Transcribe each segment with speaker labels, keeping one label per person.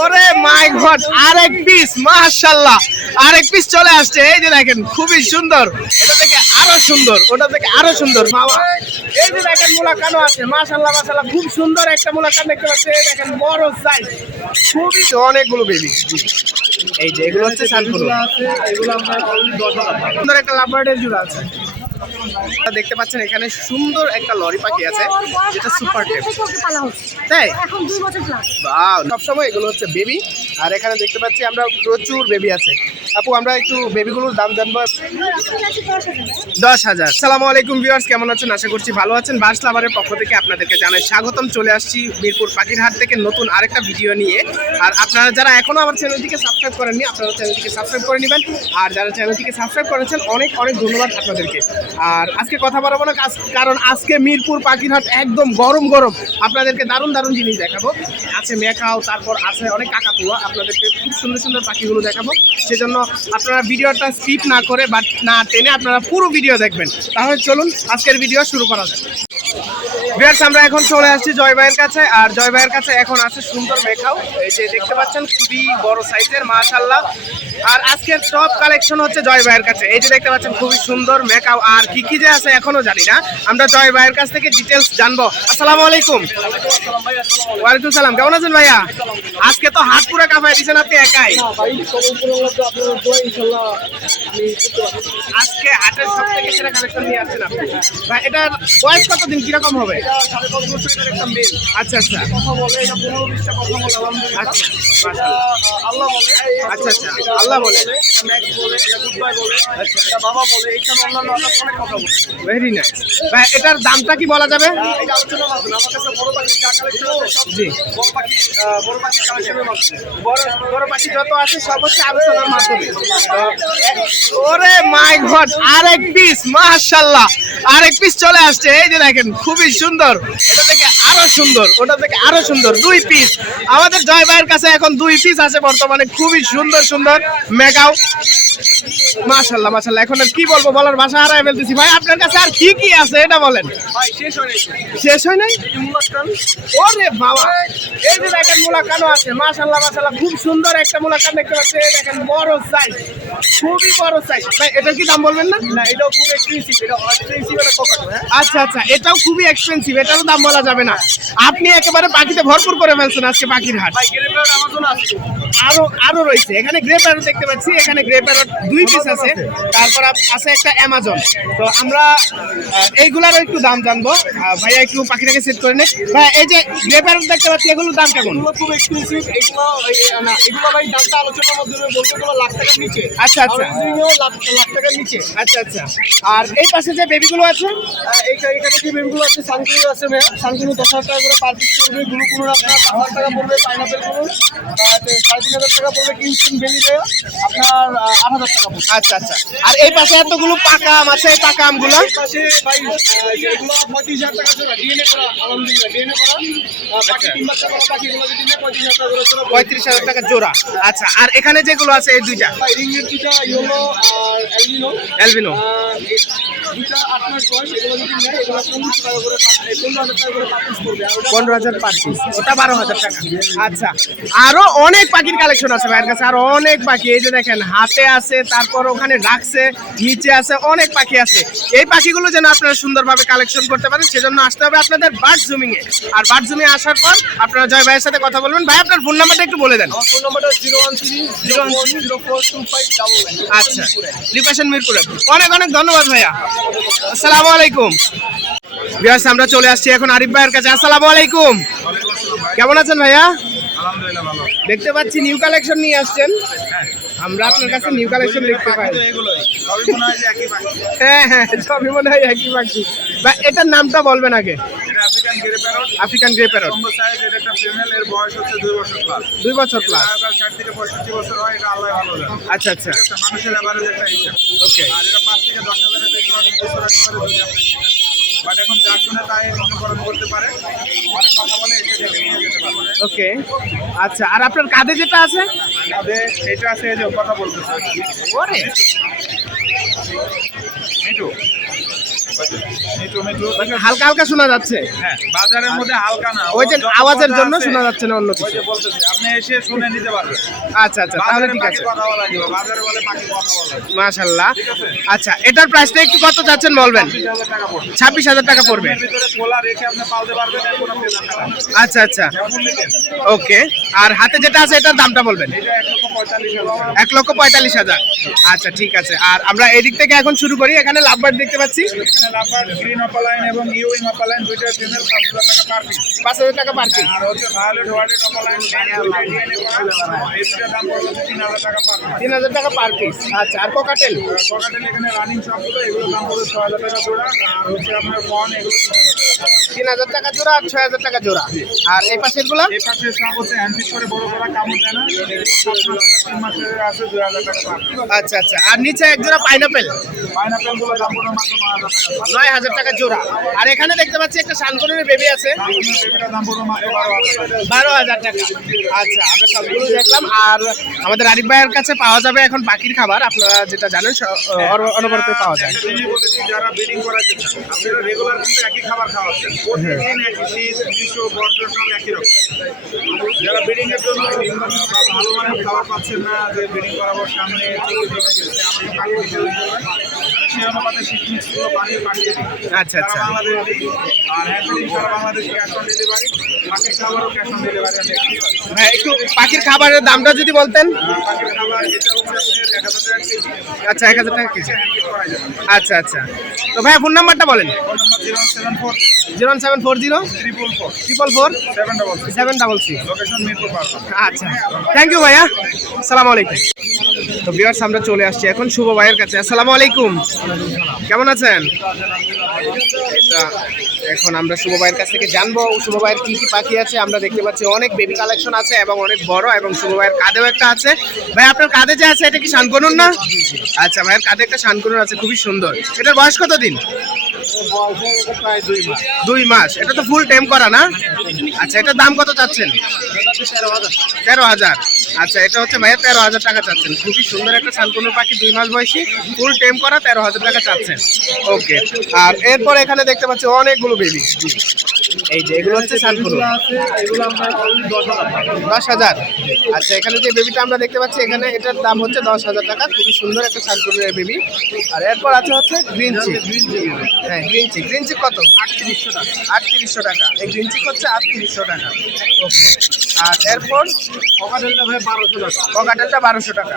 Speaker 1: ওরে মাই গড আরেক পিস মাশাআল্লাহ। আরেক পিস চলে আসছে। এই যে দেখেন খুবই সুন্দর। এটা থেকে আরও সুন্দর ওটা থেকে আরও সুন্দর বাবা এই যে দেখেন মুলাকানো আছে। মাশাআল্লাহ মাশাআল্লাহ খুব সুন্দর একটা মুলাকান দেখতে পাচ্ছি। এই দেখেন বড় সাইজ খুবই অনেকগুলো বেবি এই যে এগুলো হচ্ছে সানফ্লাওয়ার। সুন্দর একটা লাভবার্ডের জোড়া আছে। দেখতে পাচ্ছেন এখানে সুন্দর একটা লরি পাখি আছে, যেটা সুপার টেপ তাই? সবসময় এগুলো হচ্ছে বেবি আর এখানে দেখতে পাচ্ছি আমরা প্রচুর বেবি আছে। আপু, আমরা একটু বেবিগুলোর দাম জানব। দশ হাজার। সালামু আলাইকুম ভিউয়ার্স কেমন আছেন? আশা করছি ভালো আছেন। বাস পক্ষ থেকে আপনাদেরকে জানাই স্বাগতম। চলে আসছি মিরপুর পাখির হাট থেকে নতুন আরেকটা ভিডিও নিয়ে। আর আপনারা যারা এখনও আমার চ্যানেলটিকে সাবস্ক্রাইব করেননি, আপনারা চ্যানেলটিকে সাবস্ক্রাইব করে নেবেন। আর যারা চ্যানেলটিকে সাবস্ক্রাইব করেছেন, অনেক অনেক ধন্যবাদ আপনাদেরকে। আর আজকে কথা বলব না কারণ আজকে মিরপুর, পাখিরহাট একদম গরম গরম। আপনাদেরকে দারুণ দারুণ জিনিস দেখাবো। আছে মেকাও, তারপর আছে অনেক কাকাতুয়া। আপনাদেরকে খুব সুন্দর সুন্দর পাখিগুলো দেখাবো। সেজন্য আপনারা ভিডিওটা স্কিপ না করে বাট না টেনে আপনারা পুরো ভিডিও দেখবেন। তাহলে চলুন, আজকের ভিডিও শুরু করা যাক। ভিউয়ার্স আমরা এখন চলে আসছি জয় ভাইয়ের কাছে আর জয় ভাইয়ের কাছে এখন আছে সুন্দর মেঘাও এই যে দেখতে পাচ্ছেন খুবই বড় সাইজের মাশাল্লাহ আর আজকের টপ কালেকশন হচ্ছে জয় ভাইয়ের কাছে। এই যে দেখতে পাচ্ছেন খুবই সুন্দর মেকাও আর কি কি যে আছে এখনও জানি না। আমরা জয় ভাইয়ের কাছ থেকে ডিটেলস জানব। আসসালামু আলাইকুম। ওয়ালাইকুম সালাম। কেমন আছেন ভাইয়া? আজকে তো হাত পুরো কাঁপায় দিচ্ছেন আপনি একাই। আজকে হাটের সব থেকে সেরা কালেকশন নিয়ে আসছেন আপনি। ভাই এটার বয়স কতদিন? কীরকম হবে? আচ্ছা আচ্ছা। আচ্ছা মাশাআল্লাহ। আচ্ছা আচ্ছা। আল্লাহ বলে ভেরি নাইস ভাই এটার দামটা কি বলা যাবে? জি। বড় বড় পাখি যত আছে সব হচ্ছে আলোচনার মাধ্যমে। ওরে মাই গড আরেক পিস মাশাআল্লাহ। আরেক পিস চলে আসছে। এই যে দেখেন খুবই সুন্দর এটা থেকে আরও সুন্দর ওটা থেকে আরও সুন্দর দুই পিস আমাদের জয় ভাইয়ের কাছে এখন দুই পিস আছে বর্তমানে খুবই সুন্দর সুন্দর মেগাও। মাশাআল্লাহ মাশাআল্লাহ এখন আর কি বলব বলার ভাষা হারাই ফেলতেছি। ভাই আপনার কাছে আর কি কি আছে এটা বলেন। শেষ হয় নাই? ওরে বাবা এই যে দেখেন মুলাকানো আছে মাশাআল্লাহ মাশাআল্লাহ খুব সুন্দর একটা মুলাকান দেখতে পাচ্ছি। দেখেন বড় সাইজ খুবই বড় সাইজ ভাই এটার কি দাম বলবেন না? না এটাও খুব এক্সপেন্সিভ এটা এক্সপেন্সিভ এটা হ্যাঁ। আচ্ছা আচ্ছা এটাও খুবই এক্সপেন্সিভ এটারও দাম বলা যাবে না। আপনি একেবারে পাখিতে ভরপুর করে ফেলছেন আজকে পাখির হাট। আরও আরও রয়েছে। এখানে গ্রে প্যারট দেখতে পাচ্ছি এখানে গ্রে প্যারট দুই পিস আছে। তারপর আছে একটা অ্যামাজন তো আমরা আহ, এইগুলারও একটু দাম জানব। ভাইয়া একটু পাখিটাকে সেট করে নে। ভাই এই যে গ্রে প্যারট দেখতে পাচ্ছি এগুলোর দাম কেমন?
Speaker 2: খুব এক্সপেন্সিভ এগুলো না এগুলো ভাই দামটা আলোচনার মাধ্যমে বলতে গেলে লাখ টাকার নিচে।
Speaker 1: আচ্ছা আচ্ছা।
Speaker 2: লাখ টাকার নিচে।
Speaker 1: আচ্ছা আচ্ছা। আর এই পাশে যে বেবিগুলো আছে?
Speaker 2: এইটা- এখানে যে বেবিগুলো আছে সানকুনি আছে দশ হাজার টাকা করে পার পিস পড়বে গুলো কোনো আপনার পাঁচ হাজার টাকা পড়বে পাইনাপেলগুলো সাড়ে তিন হাজার টাকা পড়বে বেলি ভাইয়া। আপনার আট হাজার টাকা পড়বে।
Speaker 1: আচ্ছা আচ্ছা। আর এই পাশে এতগুলো পাকা আম আছে এই পাকা আমগুলো?
Speaker 2: পাশে ভাই এগুলো পঁয়ত্রিশ হাজার টাকা জোড়া ডিএনএ করা আলহামদুলিল্লাহ ডিএনএ করা। আহ, তিন বাচ্চা করা পাখি এগুলো যদি নেয় পঁয়ত্রিশ হাজার টাকা জোড়া
Speaker 1: পঁয়ত্রিশ হাজার টাকা জোড়া। আচ্ছা আর এখানে যেগুলো আছে এই দুইটা?
Speaker 2: ভাই রিংয়ের দুটা ইয়েলো আর অ্যালবিনো
Speaker 1: অ্যালবিনো
Speaker 2: পনেরো হাজার পার পিস ওটা
Speaker 1: বারো হাজার টাকা। আচ্ছা। আরও অনেক পাখির কালেকশন আছে ভাইয়ের কাছে আরও অনেক পাখি। এই যে দেখেন হাতে আছে তারপর ওখানে রাখছে নিচে আছে অনেক পাখি আছে। এই পাখিগুলো যেন আপনারা সুন্দরভাবে কালেকশন করতে পারেন সেজন্য আসতে হবে আপনাদের বার্ড জুমিং এ। আর বার্ড জুমিং আসার পর আপনারা জয় ভাইয়ের সাথে কথা বলবেন। ভাই আপনার ফোন নাম্বারটা একটু বলে দেন।
Speaker 2: ফোন নাম্বারটা zero one three zero one zero four two five double
Speaker 1: আচ্ছা। মিরপুরে। অনেক অনেক ধন্যবাদ ভাইয়া। আসসালামু আলাইকুম। বিয়াস আমরা চলে আসছি এখন আরিফ ভাইয়ের কাছে। আসসালামু আলাইকুম। কেমন আছেন ভাইয়া? দেখতে পাচ্ছি নিউ কালেকশন নিয়ে আসছেন। আমরা আপনার কাছে নিউ কালেকশন দেখতে পাই।
Speaker 3: হয়
Speaker 1: হ্যাঁ সবই মনে হয় একই পাখি। বা এটার নামটা বলবেন আগে।
Speaker 3: African grey parrot
Speaker 1: African grey parrot
Speaker 3: combo size এটা একটা ফিমেল এর বয়স হচ্ছে দুই বছর প্লাস
Speaker 1: দুই বছর প্লাস
Speaker 3: থেকে পঁয়ষট্টি বছর হয় এটা আল্লাহ ভালো জানে।
Speaker 1: আচ্ছা আচ্ছা।
Speaker 3: এটা মানুষের অ্যাভারেজ একটা হিসাব
Speaker 1: ওকে
Speaker 3: আর এটা পাঁচ থেকে দশ হাজারের বেশি অনেক বছর আসতে পারে বাট এখন যার জন্য তাই অনুকরণ করতে পারে অনেক কথা বলে এসে দেখে নিয়ে যেতে পারবে
Speaker 1: ওকে আচ্ছা আর আপনার কাঁধে যেটা আছে?
Speaker 3: এটা আছে যে কথা বলতেছে।
Speaker 1: ওরে! হালকা হালকা শোনা যাচ্ছে।
Speaker 3: হ্যাঁ বাজারের মধ্যে হালকা না
Speaker 1: ওই যে আওয়াজের জন্য শোনা যাচ্ছে না অন্য কিছু।
Speaker 3: বলতেছে আপনি এসে শুনে নিতে পারবেন।
Speaker 1: আচ্ছা আচ্ছা তাহলে ঠিক আছে।
Speaker 3: বাজারে বলে পাখি কথা বলা যাবে।
Speaker 1: মাশাল্লাহ আচ্ছা এটার প্রাইসটা একটু কত যাচ্ছেন বলবেন?
Speaker 3: বিশ টাকা পড়বে।
Speaker 1: ছাব্বিশ হাজার টাকা পড়বে।
Speaker 3: ভিতরে খোলা রেখে আপনি পালতে পারবেন এর কোনো পেশা খারাপ না।
Speaker 1: আচ্ছা। আচ্ছা ওকে আর হাতে যেটা আছে এটার দামটা বলবেন?
Speaker 3: এক লক্ষ পঁয়তাল্লিশ হাজার
Speaker 1: এক লক্ষ পঁয়তাল্লিশ হাজার। আচ্ছা ঠিক আছে। আর আমরা এদিক থেকে এখন শুরু করি এখানে লাভবার দেখতে পাচ্ছি।
Speaker 3: লাফার গ্রিন অপালাইন এবং ইউইং অপালাইন দুইটা ফিমেল পাঁচ হাজার টাকা পার পিস
Speaker 1: পাঁচ হাজার টাকা পার পিস
Speaker 3: আর হচ্ছে ভায়োলেট হোয়াইট অপালাইন এই দুইটার দাম পড়বে তিন হাজার টাকা পার
Speaker 1: তিন হাজার টাকা পার পিস আচ্ছা আর কোকাটেল
Speaker 3: পকেটেল এখানে রানিং সবগুলো এগুলোর দাম পড়বে ছয় হাজার টাকা জোড়া। আর হচ্ছে আপনার বন এগুলো
Speaker 1: তিন হাজার টাকা জোড়া আর ছয় হাজার টাকা জোড়া। আর এই পাশেরগুলা?
Speaker 3: এই পাশে সব হচ্ছে হ্যান্ডফিট করে বড় বড় কামড় দেয় না এগুলো সাত মাসের তিন মাসের আছে দুই হাজার টাকা
Speaker 1: আচ্ছা আচ্ছা। আর নিচে এক জোড়া পাইনাপেল
Speaker 3: পাইনাপেলগুলো দাম পড়বে মাত্র নয় হাজার টাকা।
Speaker 1: জোড়া। আর এখানে দেখতে পাচ্ছি একটা শানকনের বেবি আছে।
Speaker 3: বারো হাজার টাকা।
Speaker 1: আচ্ছা আমরা সবগুলো দেখলাম। আর আমাদের আরিফ ভাইয়ের কাছে পাওয়া যাবে এখন বাকির খাবার। আপনারা যেটা জানেন অনবরত পাওয়া যায়।
Speaker 3: যারা আপনারা রেগুলার কিন্তু একই খাবার খাওয়াচ্ছেন। প্রতিদিন একই শীত গ্রীষ্ম সব একই রকম। যারা ব্রিডিং জন্য ভালো মানের খাবার পাচ্ছেন না যে ব্রিডিং করাবার সামনে চলে গেছে আপনি পাখি হিসেবে সেই অনুপাতে শীত মিক্সগুলো বানিয়ে পাঠিয়ে দিই
Speaker 1: আচ্ছা, আচ্ছা।
Speaker 3: বাংলাদেশ দিই আর হ্যান্ড সারা বাংলাদেশ ক্যাশ অন ডেলিভারি পাখির খাবারও ক্যাশ অন ডেলিভারি আমি একটু
Speaker 1: হ্যাঁ একটু পাখির খাবারের দামটা যদি বলতেন।
Speaker 3: পাখির খাবার এটা কেজি।
Speaker 1: আচ্ছা এক হাজার টাকা কেজি। আচ্ছা আচ্ছা। তো ভাইয়া ফোন নাম্বারটা বলেন।
Speaker 3: Phone number zero seven four
Speaker 1: zero seven four zero?
Speaker 3: Triple four
Speaker 1: triple four
Speaker 3: seven double
Speaker 1: seven double six
Speaker 3: location Mirpur
Speaker 1: আচ্ছা। থ্যাংক ইউ ভাইয়া। আসসালামু আলাইকুম তো বিয়ার্স আমরা চলে আসছি এখন শুভ ভাইয়ের কাছে। আসসালামু আলাইকুম কেমন আছেন? এখন আমরা শুভ ভাইয়ের কাছ থেকে জানব। শুভ ভাইয়ের কি কি পাখি আছে? আমরা দেখতে পাচ্ছি অনেক বেবি কালেকশন আছে এবং অনেক বড় এবং শুভ ভাইয়ের কাঁধেও একটা আছে। ভাই আপনার কাঁধে যে আছে এটা কি শানকনুন না? আচ্ছা ভাইয়ের কাঁধে একটা শানকনুন আছে খুবই সুন্দর। এটার বয়স কত দিন
Speaker 2: দুই মাস।
Speaker 1: এটা তো ফুল টাইম করা না? আচ্ছা এটার দাম কত চাচ্ছেন? তেরো হাজার। আচ্ছা এটা হচ্ছে ভাইয়া তেরো হাজার টাকা চাচ্ছেন। খুবই সুন্দর একটা শানকুনো পাখি, দুই মাস বয়সী ফুল টেম করা তেরো হাজার টাকা চাচ্ছেন। ওকে আর এরপর এখানে দেখতে পাচ্ছি অনেকগুলো বেবি এই যে, এগুলো হচ্ছে
Speaker 2: অলরেডি দশ হাজার।
Speaker 1: আচ্ছা এখানে যে বেবিটা আমরা দেখতে পাচ্ছি, এখানে এটার দাম হচ্ছে দশ হাজার টাকা। খুবই সুন্দর একটা শানকুনের বেবি আর এরপর আছে হচ্ছে গ্রিন চিক হ্যাঁ গ্রিন চিক গ্রিন চিক কত?
Speaker 2: আটত্রিশশো টাকা।
Speaker 1: আটত্রিশশো টাকা। এই গ্রিন চিক হচ্ছে আটত্রিশশো টাকা। ওকে আর এরপর
Speaker 2: পকাটেলটা ভাই বারোশো টাকা।
Speaker 1: কোকাটেলটা বারোশো টাকা।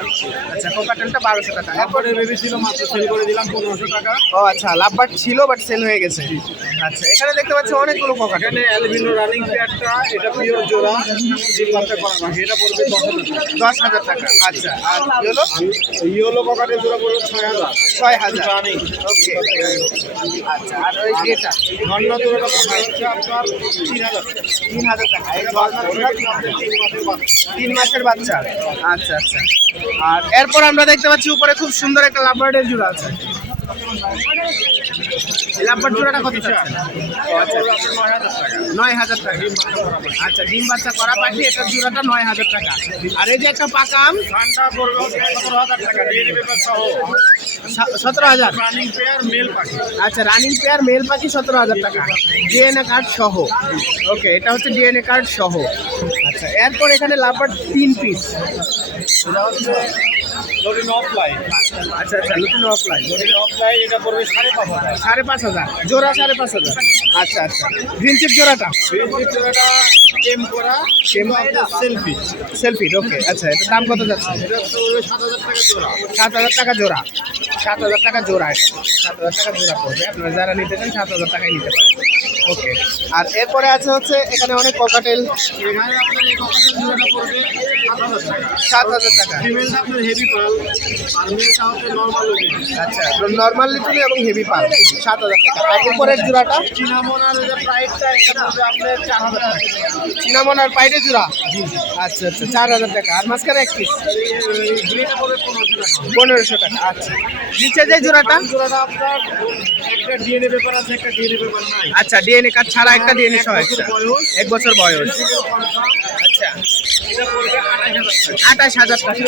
Speaker 1: আচ্ছা কোকাটেলটা বারোশো টাকা। এরপর
Speaker 2: বেবি ছিল মাত্র সেল করে দিলাম পনেরোশো টাকা।
Speaker 1: ও আচ্ছা লাভবাট ছিল বাট সেল হয়ে গেছে। আচ্ছা এখানে দেখতে পাচ্ছি অনেকগুলো কোকাটেল
Speaker 2: এখানে অ্যালবিনো রানিং পেয়ারটা এটা পিওর জোড়া ডিম বাচ্চা করা পাখি এটা পড়বে দশ হাজার টাকা।
Speaker 1: আচ্ছা আর হলো
Speaker 2: ইয়েলো পকাটের জোড়া পড়বে ছয় হাজার।
Speaker 1: ছয় হাজার।
Speaker 2: রানিং
Speaker 1: ওকে আচ্ছা আর ওই যেটা
Speaker 2: ঘণ্টা জোড়াটা পড়বে হচ্ছে আপনার তিন হাজার।
Speaker 1: তিন হাজার টাকা। তিন মাসের বাচ্চা। আচ্ছা আচ্ছা। আর এরপর আমরা দেখতে পাচ্ছি উপরে খুব সুন্দর একটা লাভবার্ডের জোড়া আছে। লাভবার্ড জোড়াটা কত চাচ্ছেন? আচ্ছা নয় হাজার টাকা। আচ্ছা ডিম বাচ্চা করা পাখি, এটার জোড়াটা নয় হাজার টাকা। আর এই একটা পাকা আম
Speaker 2: ঘণ্টা পড়বে হচ্ছে সতেরো হাজার।
Speaker 1: আচ্ছা রানিং পেয়ার মেল পাখি সতেরো হাজার টাকা। ডিএনএ কার্ড সহ। ওকে এটা হচ্ছে ডিএনএ কার্ড সহ। আচ্ছা এরপর এখানে লাভার তিন পিস
Speaker 2: এটা হচ্ছে
Speaker 1: আচ্ছা আচ্ছা নতুন অফলাইন
Speaker 2: অফলাইন এটা পড়বে সাড়ে পাঁচ হাজার।
Speaker 1: সাড়ে পাঁচ হাজার। জোড়া সাড়ে পাঁচ হাজার। আচ্ছা আচ্ছা। গ্রিন চিপ জোড়াটা?
Speaker 2: বিদ্যুৎ জোড়াটা টেম করা
Speaker 1: টেম
Speaker 2: সেলফি
Speaker 1: সেলফি ওকে আচ্ছা এটার দাম কত যাচ্ছে?
Speaker 2: এটা সাত হাজার টাকা জোড়া।
Speaker 1: সাত হাজার টাকা জোড়া। সাত হাজার টাকা জোড়া সাত হাজার টাকা জোড়া পড়বে। আপনারা যারা নিতে চান সাত হাজার টাকায় নিতে পারেন। ওকে আর এরপরে আছে হচ্ছে এখানে অনেক ককাটেল
Speaker 2: এখানে আপনার এই ককাটেল জোড়াটা পড়বে সাত হাজার টাকা।
Speaker 1: সাত হাজার টাকা।
Speaker 2: ফিমেলটা আপনার হেভি পাল আর মেলটা হচ্ছে নর্মাল
Speaker 1: আচ্ছা নর্মাল এবং হেভি সাত হাজার টাকা। আর উপরের জোড়াটা?
Speaker 2: চিনামন আর
Speaker 1: চিনামন আর পাইডে জোড়া? আচ্ছা আচ্ছা চার হাজার টাকা। আর মাঝখানে এক পিস
Speaker 2: পনেরোশো টাকা।
Speaker 1: আচ্ছা। নিচে যে জোড়াটা?
Speaker 2: জোড়াটা আপনার একটা ডিএনএ পেপার আছে একটা ডিএনএ পেপার নাই।
Speaker 1: আচ্ছা ডিএনএ কার্ড ছাড়া একটা ডিএনএ সহ
Speaker 2: এক বছর বয়স।
Speaker 1: আচ্ছা
Speaker 2: এটা হাজার
Speaker 1: টাকা।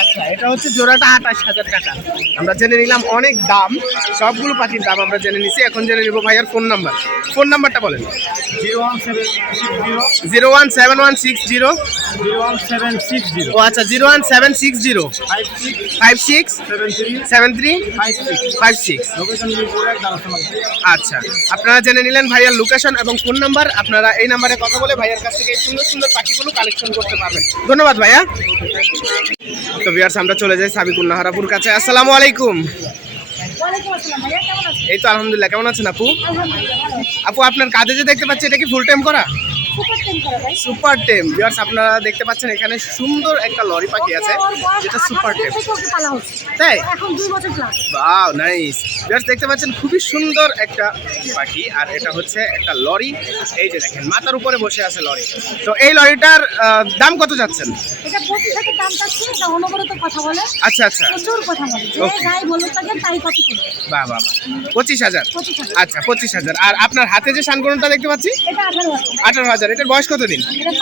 Speaker 1: আচ্ছা এটা হচ্ছে জোড়াটা আঠাশ হাজার টাকা। আমরা জেনে নিলাম অনেক দাম। সবগুলো পাখির দাম আমরা জেনে নিছি। এখন জেনে নিব ভাইয়ার ফোন নাম্বার ফোন নাম্বারটা বলেন।
Speaker 2: Zero one seven
Speaker 1: one six zero. ও আচ্ছা zero one seven six zero.
Speaker 2: Five six. Seven three five six.
Speaker 1: আচ্ছা আপনারা জেনে নিলেন ভাইয়ার লোকেশন এবং ফোন নাম্বার আপনারা এই নাম্বারে কথা বলে ভাইয়ার কাছ থেকে সুন্দর সুন্দর পাখিগুলো কালেকশন করতে পারবেন। ধন্যবাদ ভাইয়া। তো বিয়ার্স আমরা চলে যাই সাবিকুল নাহারাপুর কাছে। আসসালামু আলাইকুম। এই তো আলহামদুলিল্লাহ কেমন আছেন আপু। আপু আপনার কাজে যে দেখতে পাচ্ছি এটা কি ফুল টাইম করা?
Speaker 4: সুপার
Speaker 1: টেম বিয়ার্স আপনারা দেখতে পাচ্ছেন এখানে সুন্দর একটা লরি পাখি আছে যেটা সুপার টেম তাই?
Speaker 4: এখন দুই বছর প্লাস
Speaker 1: ওয়াও নাইস জাস্ট দেখতে পাচ্ছেন খুবই সুন্দর একটা পাখি আর এটা হচ্ছে একটা লরি। এই যে দেখেন মাথার উপরে বসে আছে লরি। তো এই লরিটার দাম কত যাচ্ছেন? আচ্ছা আচ্ছা। বাহ বাহ পঁচিশ হাজার? আচ্ছা পঁচিশ হাজার। আর আপনার হাতে যে সানগরণটা দেখতে পাচ্ছি?
Speaker 4: এটা আঠারো হাজার।
Speaker 1: হাজার। এটার বয়স কত দিন
Speaker 4: এটা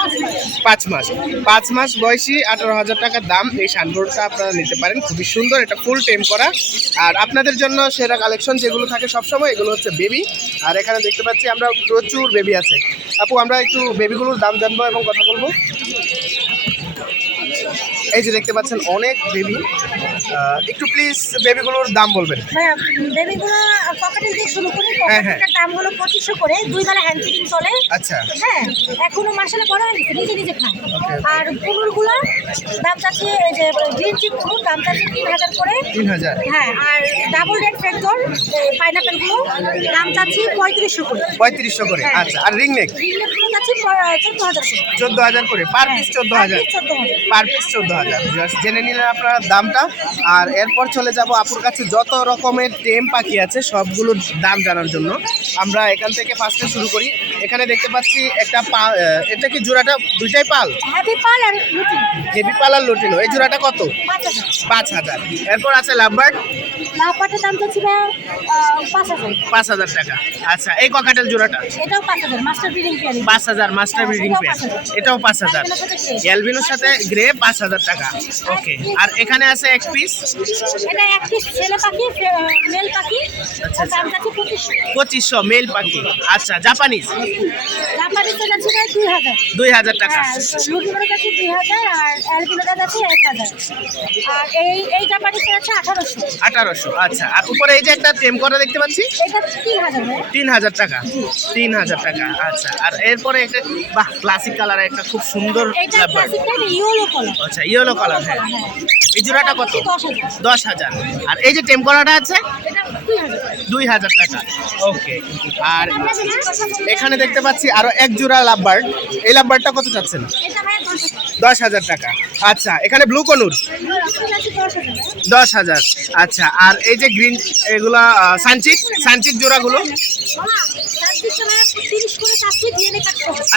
Speaker 1: পাঁচ মাস। পাঁচ মাস বয়সী, আঠারো হাজার টাকার দাম। এই সানগরণটা আপনারা নিতে পারেন। খুবই সুন্দর। এটা ফুল টেম করা। আর আপনাদের জন্য সেরা কালেকশন যেগুলো থাকে সবসময়, এগুলো হচ্ছে বেবি আর এখানে দেখতে পাচ্ছি আমরা প্রচুর বেবি আছে। আপু, আমরা একটু বেবিগুলোর দাম জানব এবং কথা বলব। এই যে দেখতে পাচ্ছেন, অনেক বেবি একটু প্লিজ বেবিগুলোর দাম বলবেন।
Speaker 4: ভাইয়া বেবিগুলো পকেটে দিয়ে শুরু করি
Speaker 1: হ্যাঁ, হ্যাঁ।
Speaker 4: পকেটের দাম হলো পঁচিশশো করে। দুই বেলা হ্যান্ড ফিটিং চলে।
Speaker 1: আচ্ছা।
Speaker 4: হ্যাঁ এখনও মাসালে বড় হয়ে গেছে নিজে নিজে খায়। আর কুমুরগুলো দাম চাচ্ছে এই যে গ্রিন চিপ কুমুর দাম চাচ্ছে তিন হাজার করে।
Speaker 1: তিন হাজার।
Speaker 4: হ্যাঁ আর ডাবল রেড ফ্যাক্টর পাইনাপেলগুলো দাম চাচ্ছি পঁয়ত্রিশশো করে।
Speaker 1: পঁয়ত্রিশশো করে
Speaker 4: হ্যাঁ।
Speaker 1: আচ্ছা। আর রিংনেক
Speaker 4: রিংনেটগুলো চাচ্ছি চোদ্দ হাজার
Speaker 1: চোদ্দ হাজার করে। পার পিস চোদ্দ হাজার। পার পিস চোদ্দ হাজার। জেনে নিলেন আপনারা দামটা। আর এরপর চলে যাব আপুর কাছে। যত রকমের টেম পাখি আছে সবগুলোর দাম জানার জন্য। আমরা এখান থেকে ফার্স্টে শুরু করি। এখানে দেখতে পাচ্ছি একটা পা এটা কি জোড়াটা দুইটাই পাল?
Speaker 4: হ্যাপি পাল আর লুটি
Speaker 1: হেভি পাল আর লুটিনো। এই জোড়াটা কত?
Speaker 4: পাঁচ হাজার।
Speaker 1: পাঁচ হাজার। এরপর আছে লাভবার্ড।
Speaker 4: দাম চাচ্ছি পাঁচ হাজার।
Speaker 1: পাঁচ হাজার টাকা। আচ্ছা এই ককাটেল জোড়াটা?
Speaker 4: এটাও পাঁচ হাজার মাস্টার ব্রিডিং পেয়ারি।
Speaker 1: পাঁচ হাজার মাস্টার ব্রিডিং পেয়ার। এটাও পাঁচ হাজার। অ্যালবিনোর সাথে গ্রে পাঁচ হাজার টাকা। ওকে আর এখানে আছে এক পিস
Speaker 4: এটা একটি ছেলে পাখি মেল পাখি।
Speaker 1: আচ্ছা,
Speaker 4: দাম চাচ্ছি পঁচিশশো।
Speaker 1: মেল পাখি। আচ্ছা জাপানিজ
Speaker 4: জাপানিতে যাচ্ছে ভাই দুই হাজার।
Speaker 1: দুই হাজার টাকা।
Speaker 4: হ্যাঁ দুই হাজার আর এক হাজার। আর এই এই জাপানিতে যাচ্ছে আঠারোশো।
Speaker 1: আঠারোশো। আচ্ছা আর উপরে এই যে একটা টেম করা দেখতে পাচ্ছি?
Speaker 4: তিন হাজার ভাই
Speaker 1: তিন হাজার টাকা। তিন হাজার টাকা আচ্ছা। আর এরপরে একটা বাহ ক্লাসিক কালার একটা খুব সুন্দর আচ্ছা ইয়েলো কালার হ্যাঁ। এই জোড়াটা কত?
Speaker 4: দশ হাজার।
Speaker 1: আর এই যে টেম করাটা আছে?
Speaker 4: দুই হাজার
Speaker 1: টাকা। ওকে আর এখানে দেখতে পাচ্ছি আরও এক জোড়া লাভবার্ড। এই লাভবার্ডটা কত চাচ্ছেন?
Speaker 4: দশ হাজার
Speaker 1: টাকা। আচ্ছা এখানে ব্লু কনুর?
Speaker 4: দশ হাজার।
Speaker 1: আচ্ছা আর এই যে গ্রিন এগুলা সানচিক? সানচিক জোড়াগুলো?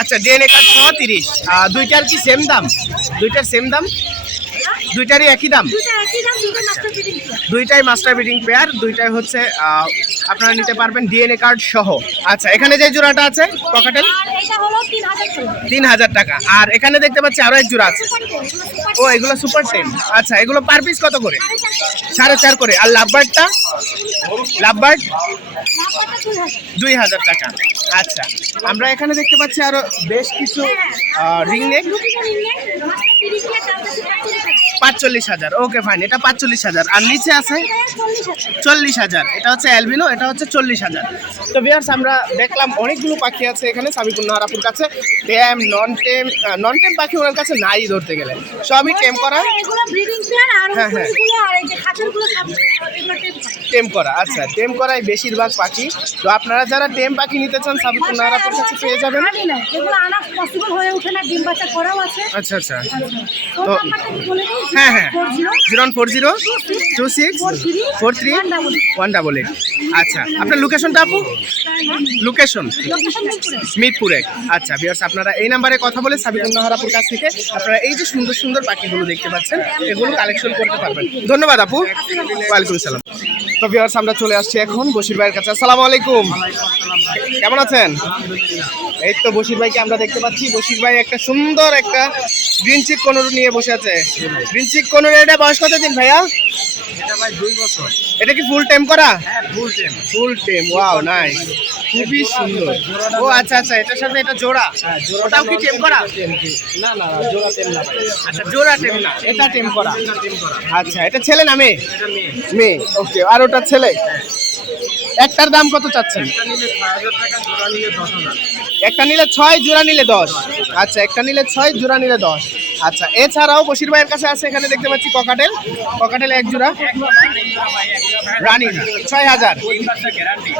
Speaker 1: আচ্ছা ডিএনএ কার্ড সহ তিরিশ। দুইটার কি সেম দাম? দুইটার সেম দাম? দুইটারই একই দাম? দুইটাই মাস্টার বিডিং পেয়ার দুইটাই হচ্ছে আপনারা নিতে পারবেন ডিএনএ কার্ড সহ। আচ্ছা এখানে যে জোড়াটা আছে পকেটেল
Speaker 4: তিন হাজার
Speaker 1: টাকা। আর এখানে দেখতে পাচ্ছি আরও এক জোড়া আছে। ও এগুলো সুপার টেন আচ্ছা এগুলো পার পিস কত করে?
Speaker 4: সাড়ে
Speaker 1: চার করে। আর লাভবার্ডটা? লাভবার্ড?
Speaker 4: দুই হাজার
Speaker 1: টাকা। আচ্ছা আমরা এখানে দেখতে পাচ্ছি আরও বেশ কিছু রিং নেক। পাঁচচল্লিশ হাজার ওকে ফাইন এটা পাঁচচল্লিশ হাজার আর নিচে আছে
Speaker 4: চল্লিশ হাজার।
Speaker 1: এটা হচ্ছে অ্যালবিনো এটা হচ্ছে চল্লিশ হাজার তো বিয়ার্স আমরা দেখলাম অনেকগুলো পাখি আছে এখানে সাবিকুল নাহারাপুর কাছে টেম নন টেম নন টেম পাখি ওনার কাছে নাই ধরতে গেলে সবই টেম করা হ্যাঁ, হ্যাঁ। টেম করা আচ্ছা টেম করাই বেশিরভাগ পাখি তো আপনারা যারা টেম পাখি নিতে চান সাবিকুল নাহারাপুর কাছে পেয়ে যাবেন।
Speaker 4: যেগুলো আনা পসিবল হয়ে ওঠে না ডিম বাচ্চা করাও আছে।
Speaker 1: আচ্ছা আচ্ছা। তো-
Speaker 4: বলে দিই?
Speaker 1: হ্যাঁ, হ্যাঁ।
Speaker 4: Zero
Speaker 1: zero. Four zero. Two six.
Speaker 4: Four three. One double
Speaker 1: one eight. আচ্ছা। আপনার লোকেশনটা আপু? লোকেশন।
Speaker 4: লোকেশন মিরপুরে।
Speaker 1: আচ্ছা বিয়ার্স আপনারা এই নাম্বারে কথা বলে সাবিকুল নাহারাপুর কাছ থেকে আপনারা এই যে সুন্দর সুন্দর পাখিগুলো দেখতে পাচ্ছেন এগুলো কালেকশন করতে পারবেন। ধন্যবাদ আপু। ওয়ালাইকুম সালাম তো ভিউয়ার্স আমরা চলে আসছি এখন বশির ভাইয়ের কাছে। আসসালামু আলাইকুম। কেমন আছেন? এই তো বশির ভাইকে আমরা দেখতে পাচ্ছি। বশির ভাই একটা সুন্দর একটা গ্রিন চিক কোনর নিয়ে বসে আছে। গ্রিন চিক কোনর এটা বয়স কত দিন ভাইয়া?
Speaker 2: এটা ভাই দুই বছর।
Speaker 1: এটা কি ফুল টাইম করা?
Speaker 2: হ্যাঁ full time
Speaker 1: full time wow nice খুবই সুন্দর। ও আচ্ছা আচ্ছা এটার সাথে এটা জোড়া? ওটাও কি টেম করা
Speaker 2: না না জোড়া টেম না।
Speaker 1: আচ্ছা জোড়া টেম না এটা টেম করা আচ্ছা এটা ছেলে না মেয়ে?
Speaker 2: মেয়ে।
Speaker 1: ওকে আর ওটা ছেলে? একটার দাম কত চাচ্ছেন? একটা নিলে ছয় জোড়া নিলে দশ। আচ্ছা একটা নিলে ছয় জোড়া নিলে দশ। আচ্ছা এছাড়াও বশির ভাইয়ের কাছে আছে এখানে দেখতে পাচ্ছি ককাটেল। ককাটেল এক জোড়া। রানিং ছয় হাজার।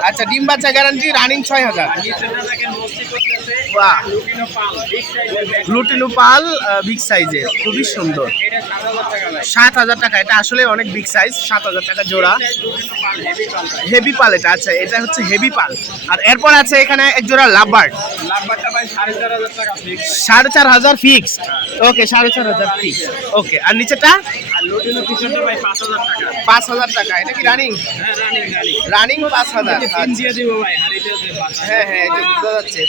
Speaker 1: আচ্ছা ডিম বাচ্চা গ্যারান্টি রানিং ছয় হাজার।
Speaker 2: লুটিনো পাল বিগ সাইজের
Speaker 1: খুবই সুন্দর।
Speaker 2: সাত হাজার টাকা
Speaker 1: এটা আসলে অনেক বিগ সাইজ সাত হাজার টাকা জোড়া।
Speaker 2: হেভি পাল
Speaker 1: এটা আচ্ছা এটা হচ্ছে হেভি পাল। আর এরপর আছে এখানে এক জোড়া লাভবার্ড
Speaker 2: সাড়ে চার হাজার ফিক্স
Speaker 1: সাড়ে চার হাজার ফিক্সড ওকে সাড়ে চার হাজার ফিক্সড ওকে আর নিচেটা
Speaker 2: পাঁচ হাজার টাকা।
Speaker 1: এটা কি রানিং
Speaker 2: হ্যাঁ রানিং
Speaker 1: পাঁচ হাজার। হ্যাঁ হ্যাঁ এটা বোঝা যাচ্ছে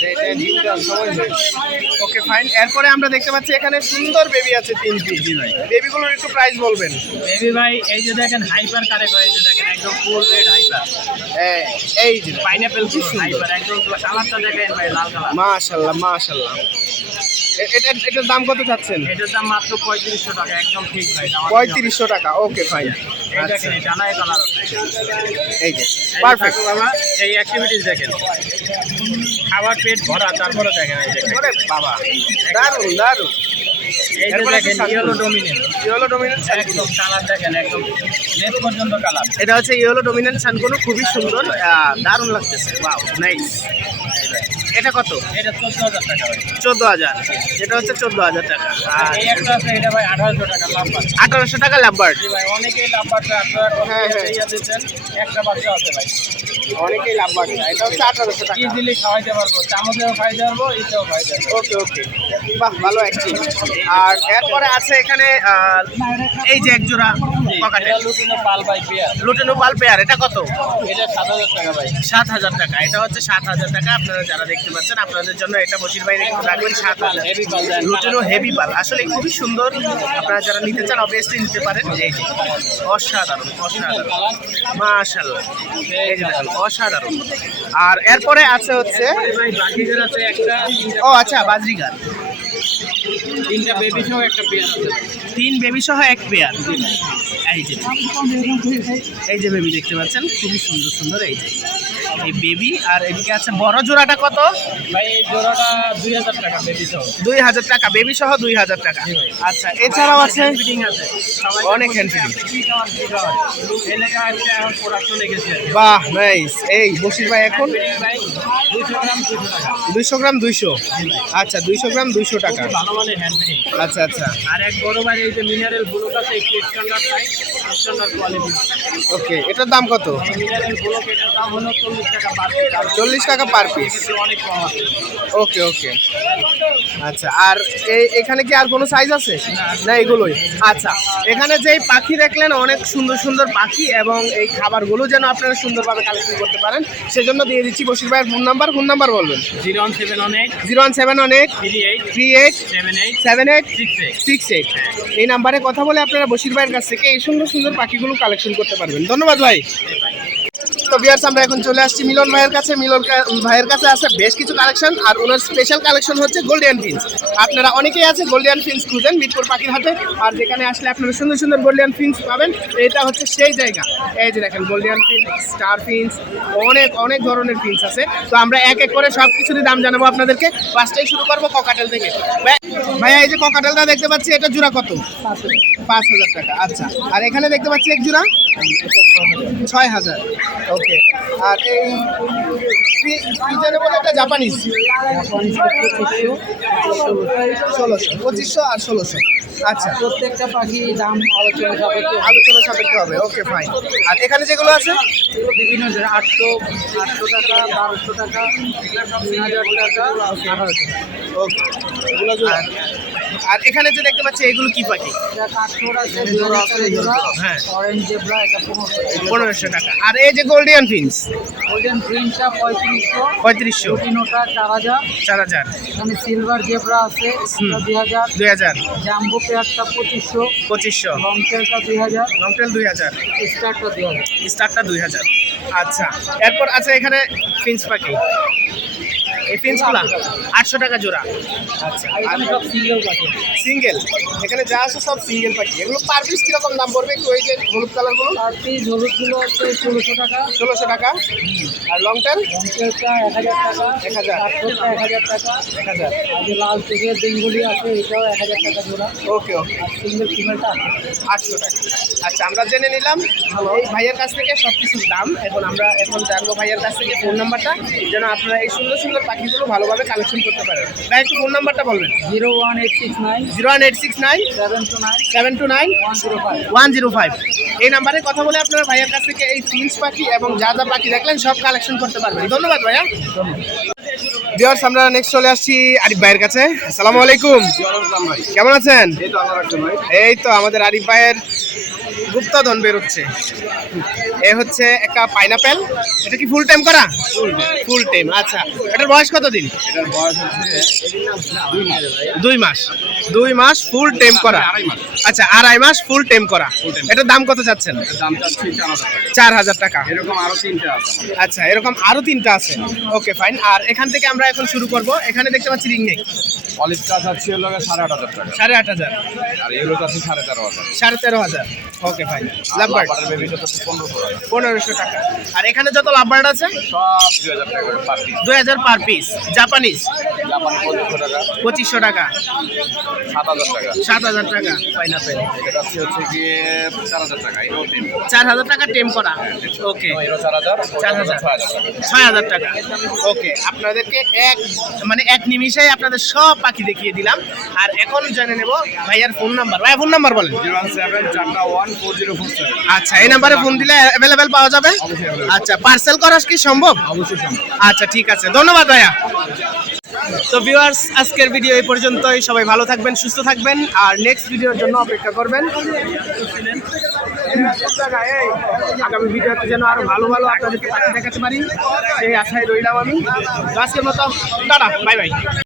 Speaker 1: ওকে ফাইন এরপরে আমরা দেখতে পাচ্ছি এখানে সুন্দর বেবি আছে তিন পিস
Speaker 2: ভাই।
Speaker 1: বেবিগুলোর একটু প্রাইস বলবেন।
Speaker 2: বেবি ভাই এই যে দেখেন হাইপার কারে করে এই যে দেখেন একদম ফুল রেড হাইপার
Speaker 1: হ্যাঁ এই যে
Speaker 2: পাইনাপেল
Speaker 1: কি
Speaker 2: হাইপার একদম কালারটা দেখেন ভাই লাল কালার
Speaker 1: এ- এটা এটার দাম কত চাচ্ছেন?
Speaker 2: এটার দাম মাত্র পঁয়ত্রিশশো টাকা একদম ঠিক ভাই।
Speaker 1: পঁয়ত্রিশশো টাকা। ওকে ফাইন
Speaker 2: এই
Speaker 1: যে
Speaker 2: পারফেক্ট বাবা এই অ্যাক্টিভিটিস দেখেন। খাবার পেট ভরা তারপরে দেখেন
Speaker 1: বাবা
Speaker 2: পর্যন্ত কালার
Speaker 1: এটা হচ্ছে ইয়েলো ডোমিনেন্ট সানকোনো খুবই সুন্দর দারুণ লাগতেছে। ওয়াও নাইস এটা কত?
Speaker 2: এটা চোদ্দ হাজার টাকা
Speaker 1: চোদ্দ হাজার। এটা হচ্ছে চোদ্দ হাজার টাকা। আর
Speaker 2: এই একটা আছে এটা ভাই আঠারোশো টাকা লাম্বার
Speaker 1: আঠারোশো টাকা লাম্বার
Speaker 2: জি ভাই অনেকেই লাম্বারটা আপনার
Speaker 1: হ্যাঁ, হ্যাঁ।
Speaker 2: একটা বাচ্চা আছে ভাই।
Speaker 1: অনেকেই লাভবার্ড এটা হচ্ছে আঠারোশো টাকা।
Speaker 2: ইজিলি খাওয়াইতে পারব। চামচেও খাইতে পারব ইটেও খাইতে পারব
Speaker 1: ওকে ওকে। বাহ ভালো একটি আর এরপরে আছে এখানে এই যে এক জোড়া পকাটে।
Speaker 2: Lutino pearl by pair.
Speaker 1: Lutino pearl pair এটা কত?
Speaker 2: এটা সাত হাজার টাকা ভাই।
Speaker 1: সাত হাজার টাকা। এটা হচ্ছে সাত হাজার টাকা। আপনারা যারা দেখতে পাচ্ছেন আপনাদের জন্য এটা বসির বাইরে একটু রাখবেন সাত হাজার। Lutino heavy pearl. আসলে খুবই সুন্দর। আপনারা যারা নিতে চান অবভিয়াসলি নিতে পারেন। এই যে অসাধারণ অসাধারণ। মাশাল্লাহ এই যে দেখেন অসাধারণ। আর এরপরে আছে হচ্ছে ও আচ্ছা বাজরিগার।
Speaker 2: তিনটা বেবি সহ একটা পেয়ার আছে।
Speaker 1: তিন বেবি সহ এক পেয়ার এই যে। এই যে বেবি দেখতে পাচ্ছেন খুবই সুন্দর সুন্দর এই যে। এই বেবি আর এদিকে আছে বড় জোড়াটা কত?
Speaker 2: ভাই এই জোড়াটা দুই হাজার টাকা বেবি সহ।
Speaker 1: দুই হাজার টাকা বেবি সহ দুই হাজার টাকা। আচ্ছা এছাড়াও আছে?
Speaker 2: ফিটিং
Speaker 1: অনেক
Speaker 2: আর কি।
Speaker 1: বাহ নাইস এই বসির ভাই এখন?
Speaker 2: ফিটিং
Speaker 1: দুইশো গ্রাম দুইশো আচ্ছা দুইশো গ্রাম দুইশো টাকা।
Speaker 2: হ্যান্ড ফিটিং
Speaker 1: আচ্ছা আচ্ছা।
Speaker 2: আর এক বড় ভাই এই যে মিনারেল ব্লক আছে একটু standard type standard quality
Speaker 1: okay এটার দাম কত?
Speaker 2: মিনারেল ব্লক এটার দাম হলো চল্লিশ
Speaker 1: চল্লিশ টাকা পার পিস
Speaker 2: অনেক
Speaker 1: ওকে ওকে আচ্ছা আর এই এখানে কি আর কোনো সাইজ আছে? না এগুলোই। আচ্ছা এখানে যেই পাখি দেখলেন অনেক সুন্দর সুন্দর পাখি এবং এই খাবারগুলো যেন আপনারা সুন্দরভাবে কালেকশন করতে পারেন। সেজন্য দিয়ে দিচ্ছি বসির ভাইয়ের ফোন নাম্বার ফোন নাম্বার বলবেন?
Speaker 2: Zero one seven one eight
Speaker 1: zero one seven one eight
Speaker 2: three eight seven eight
Speaker 1: seven eight
Speaker 2: six eight.
Speaker 1: Six eight. এই নাম্বারে কথা বলে আপনারা বসির ভাইয়ের কাছ থেকে এই সুন্দর সুন্দর পাখিগুলো কালেকশন করতে পারবেন। ধন্যবাদ ভাই। তো বিয়ার্স আমরা এখন চলে আসছি মিলন ভাইয়ের কাছে। মিলন ভাইয়ের কাছে আছে বেশ কিছু কালেকশন আর ওনার স্পেশাল কালেকশন হচ্ছে গোল্ডেন ফিন্স আপনারা অনেকেই আছে গোল্ডেন ফিন্স খুঁজেন মিটপুর পাখির হাটে আর যেখানে আসলে আপনারা সুন্দর সুন্দর গোল্ডেন ফিন্স পাবেন, এটা হচ্ছে সেই জায়গা। এই যে দেখেন গোল্ডেন ফিন্স স্টার ফিন্স অনেক অনেক ধরনের ফিন্স আছে। তো আমরা এক এক করে সব কিছুরই দাম জানাব আপনাদেরকে। ফার্স্টেই শুরু করব ককাটেল থেকে। ভাই- ভাইয়া, এই যে ককাটেলটা দেখতে পাচ্ছি, এটা জোড়া কত? পাঁচ হাজার টাকা আচ্ছা। আর এখানে দেখতে পাচ্ছি এক জোড়া? ছয় হাজার। ওকে। আর এই রিজনেবল একটা জাপানিজ ষোলোশো। পঁচিশশো আর ষোলোশো। আচ্ছা।
Speaker 2: প্রত্যেকটা পাখি দাম আলোচনা সাপেক্ষে
Speaker 1: আলোচনা সাপেক্ষে হবে। ওকে ফাইন আর এখানে যেগুলো আছে?
Speaker 2: বিভিন্ন আটশো আটশো টাকা বারোশো টাকা তিন হাজার টাকা।
Speaker 1: ওকে। এগুলো আর এখানে যে দেখতে পাচ্ছি এগুলো কি পাখি? হ্যাঁ।
Speaker 5: অরেঞ্জ জেব্রা পনেরোশো
Speaker 1: টাকা। আর এই যে গোল্ডিয়ান ফিন্স
Speaker 5: গোল্ডেন প্রিন্টটা পঁয়ত্রিশশো।
Speaker 1: পঁয়ত্রিশশো।
Speaker 5: রুটিনোটা চার হাজার।
Speaker 1: চার হাজার।
Speaker 5: এখানে সিলভার জেব্রা আছে দুই হাজার।
Speaker 1: দুই হাজার।
Speaker 5: জাম্বো পেয়ারটা পঁচিশশো।
Speaker 1: পঁচিশশো।
Speaker 5: লংটেলটা দুই হাজার।
Speaker 1: লংটেল দুই হাজার।
Speaker 5: স্টারটা দুই হাজার।
Speaker 1: স্টারটা দুই হাজার। আচ্ছা। এরপর আছে এখানে ফিন্স পাখি। এই ফিন্সগুলা আটশো টাকা জোড়া। আচ্ছা
Speaker 5: সিঙ্গেল?
Speaker 1: এখানে যা আছে সব সিঙ্গেল পাখি। এগুলো পার পিস কীরকম দাম পড়বে একটু ওই যে হলুদ কালারগুলো
Speaker 5: আর পিস হলুদগুলো হচ্ছে ষোলোশো টাকা।
Speaker 1: ষোলোশো টাকা। আর লং
Speaker 5: লংটেলটা এক হাজার টাকা।
Speaker 1: এক হাজার।
Speaker 5: আটশোটা এক হাজার টাকা।
Speaker 1: এক হাজার।
Speaker 5: আর যে লাল চোখের বেঙ্গলি আছে এটাও এক হাজার টাকা জোড়া।
Speaker 1: ওকে ওকে
Speaker 5: আর সিঙ্গেল ফিমেলটা
Speaker 1: আটশো টাকা। আচ্ছা আমরা জেনে নিলাম এই ভাইয়ের কাছ থেকে সব কিছুর দাম। এখন আমরা এখন জানব ভাইয়ের কাছ থেকে ফোন নাম্বারটা যেন আপনারা এই সুন্দর সুন্দর পাখিগুলো ভালোভাবে কালেকশন করতে পারেন। ভাই একটু ফোন নাম্বারটা বলবেন।
Speaker 5: Zero one eight six nine
Speaker 1: zero one eight six nine
Speaker 5: seven two nine
Speaker 1: seven two nine
Speaker 5: one zero five.
Speaker 1: One zero five. এই নাম্বারে কথা বলে আপনারা ভাইয়ের কাছ থেকে এই ফিন্স পাখি এবং যা যা পাখি দেখলেন সব কালেকশন করতে পারবেন। ধন্যবাদ ভাইয়া। ভিওর্স আমরা নেক্সট চলে আসছি আরিফ ভাইয়ের কাছে। আসসালামু আলাইকুম। কেমন আছেন?
Speaker 6: এই তো আল্লাহ রাখছেন ভাই।
Speaker 1: এই তো আমাদের আরিফ ভাইয়ের গুপ্তধন বেরোচ্ছে। এ হচ্ছে একটা পাইনাপেল এটা কি ফুল টাইম করা? ফুল টাইম আচ্ছা। এটার বয়স কত দিন
Speaker 6: এটার বয়স হচ্ছে দুই মাস।
Speaker 1: দুই মাস ফুল টাইম করা। আচ্ছা আড়াই মাস ফুল টাইম করা। এটার দাম কত চাচ্ছেন
Speaker 6: চার হাজার টাকা। এরকম আরও তিনটে আছে।
Speaker 1: আচ্ছা এরকম আরও তিনটা আছে। ওকে ফাইন আর এখান থেকে আমরা এখন শুরু করব। এখানে দেখতে পাচ্ছি রিং নেক
Speaker 6: হলো সাড়ে আট হাজার টাকা।
Speaker 1: সাড়ে আট হাজার।
Speaker 6: আর এগুলো চাচ্ছি সাড়ে তেরো হাজার।
Speaker 1: সাড়ে তেরো হাজার। ওকে ফাইন
Speaker 6: পনেরোশো টাকা।
Speaker 1: আর এখানে যত আছে?
Speaker 6: সব দুই হাজার পার পিস
Speaker 1: জাপানিজ
Speaker 6: পঁচিশশো টাকা। সাত হাজার টাকা।
Speaker 1: সাত হাজার টাকা। পাইনাপেল
Speaker 6: এটা হচ্ছে গিয়ে চার হাজার টাকা এটাও টেন
Speaker 1: চার হাজার টাকা টেম করা। ওকে
Speaker 6: এটাও চার হাজার
Speaker 1: চার হাজার।
Speaker 6: ছয় হাজার টাকা।
Speaker 1: ওকে আপনাদেরকে এক মানে এক নিমিষেই আপনাদের সব পাখি দেখিয়ে দিলাম। আর এখন জেনে নেব ভাইয়ার ফোন নাম্বার ভাইয়া ফোন নাম্বার বলেন।
Speaker 6: জিরো সেভেন চারটা one four zero four seven.
Speaker 1: আচ্ছা এই নাম্বারে ফোন দিলে অ্যাভেলেবেল পাওয়া যাবে? আচ্ছা পার্সেল করা কি সম্ভব?
Speaker 6: অবশ্যই সম্ভব।
Speaker 1: আচ্ছা ঠিক আছে। ধন্যবাদ ভাইয়া। তো ভিউয়ার্স আজকের ভিডিও এই পর্যন্তই। সবাই ভালো থাকবেন, সুস্থ থাকবেন, আর নেক্সট ভিডিওর জন্য অপেক্ষা করবেন। আগামী ভিডিওতে যেন আরও ভালো ভালো আপনাদেরকে দেখাতে পারি, সেই আশায় রইলাম আমি। তো আজকের মতো, টাটা বাই বাই